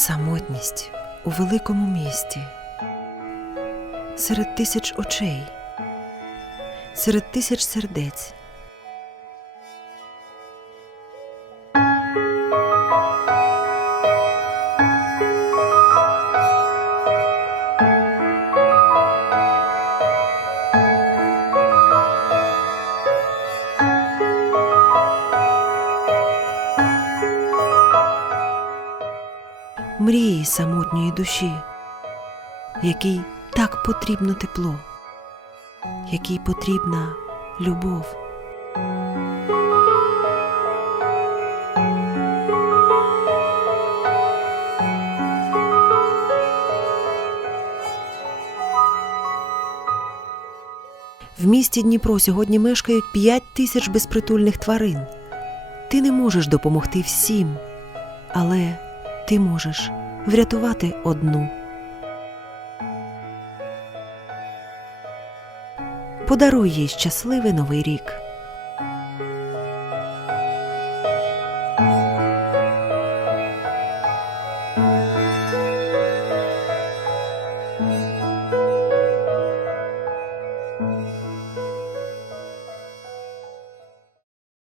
самотність у великому місті, серед тисяч очей, серед тисяч сердець. Мрії самотньої душі, якій так потрібно тепло, якій потрібна любов. В місті Дніпро сьогодні мешкають 5 тисяч безпритульних тварин. Ти не можеш допомогти всім, але ти можеш врятувати одну. Подаруй їй щасливий новий рік.